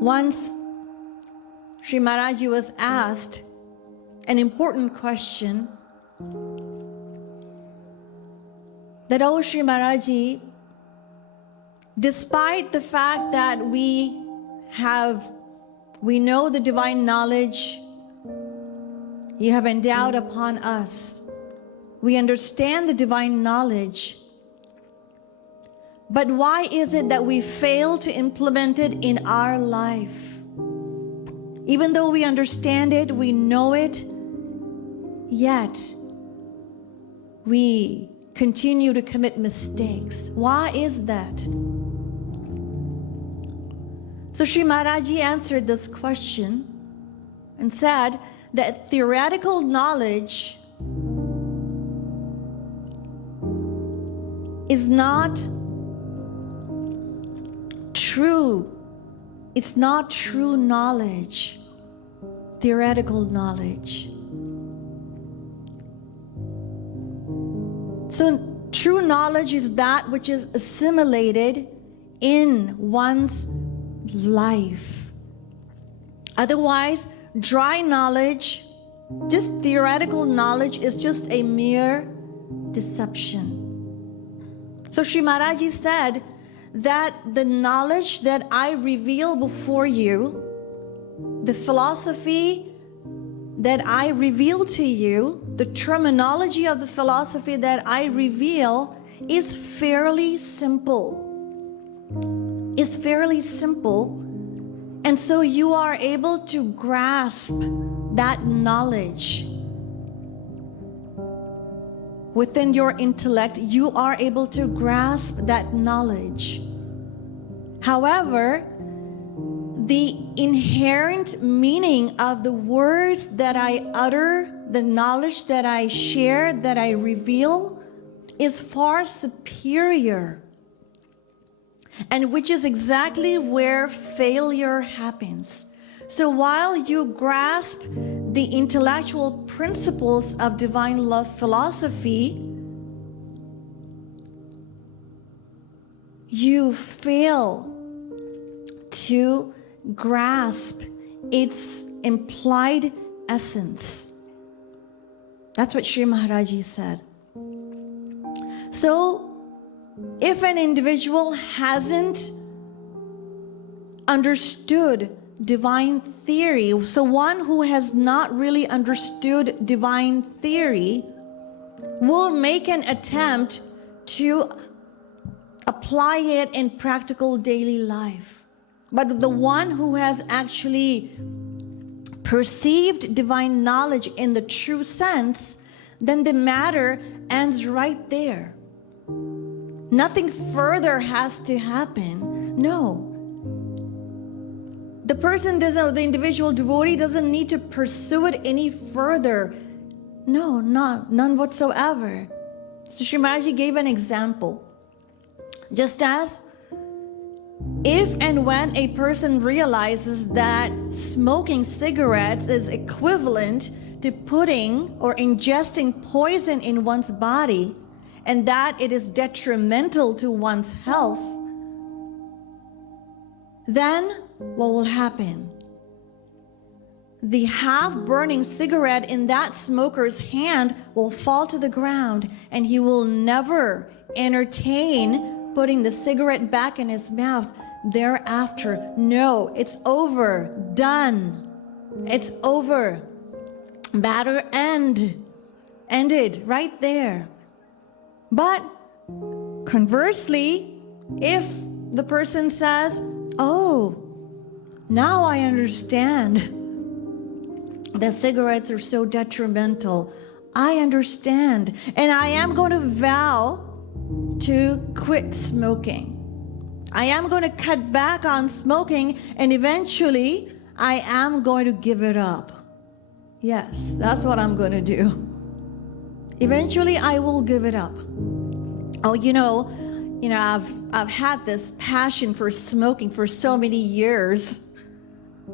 Once Sri Maharaji was asked an important question that, oh Sri Maharaji, despite the fact that we know the divine knowledge you have endowed upon us, we understand the divine knowledge, but why is it that we fail to implement it in our life? Even though we understand it, we know it, yet we continue to commit mistakes. Why is that? So Sri Maharaji answered this question and said that theoretical knowledge is not true. It's not true knowledge, theoretical knowledge. So true knowledge is that which is assimilated in one's life. Otherwise, dry knowledge, just theoretical knowledge, is just a mere deception. So Sri Maharaji said that the knowledge that I reveal before you, the philosophy that I reveal to you, the terminology of the philosophy that I reveal is fairly simple. It's fairly simple. And so you are able to grasp that knowledge within your intellect. You are able to grasp that knowledge. However, the inherent meaning of the words that I utter, the knowledge that I share, that I reveal, is far superior. And which is exactly where failure happens. So while you grasp the intellectual principles of divine love philosophy, you fail to grasp its implied essence. That's what Sri Maharaji said. So, if an individual hasn't understood divine theory, so one who has not really understood divine theory will make an attempt to apply it in practical daily life. But the one who has actually perceived divine knowledge in the true sense, then the matter ends right there. Nothing further has to happen. No. The person doesn't, the individual devotee doesn't need to pursue it any further. No, none whatsoever. So Sri Maharaji gave an example. Just as if and when a person realizes that smoking cigarettes is equivalent to putting or ingesting poison in one's body, and that it is detrimental to one's health, then what will happen? The half-burning cigarette in that smoker's hand will fall to the ground, and he will never entertain putting the cigarette back in his mouth thereafter. No, it's over, done. It's over. Matter ended right there. But conversely, if the person says, oh, now I understand that cigarettes are so detrimental. I understand. And I am going to vow to quit smoking. I am going to cut back on smoking, and eventually I am going to give it up. Yes, that's what I'm going to do. Eventually I will give it up. Oh, you know, I've had this passion for smoking for so many years.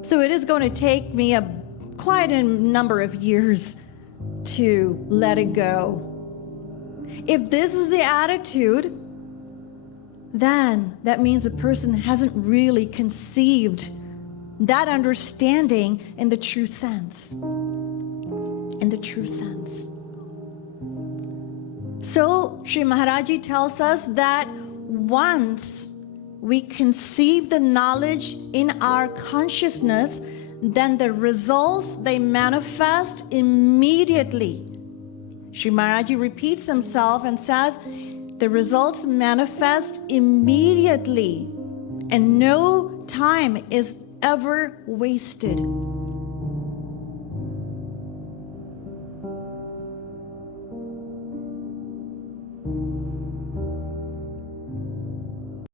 So it is going to take me quite a number of years to let it go. If this is the attitude, then that means a person hasn't really conceived that understanding in the true sense. In the true sense. So, Sri Maharaji tells us that once we conceive the knowledge in our consciousness, then the results, they manifest immediately. Sri Maharaji repeats himself and says, the results manifest immediately, and no time is ever wasted.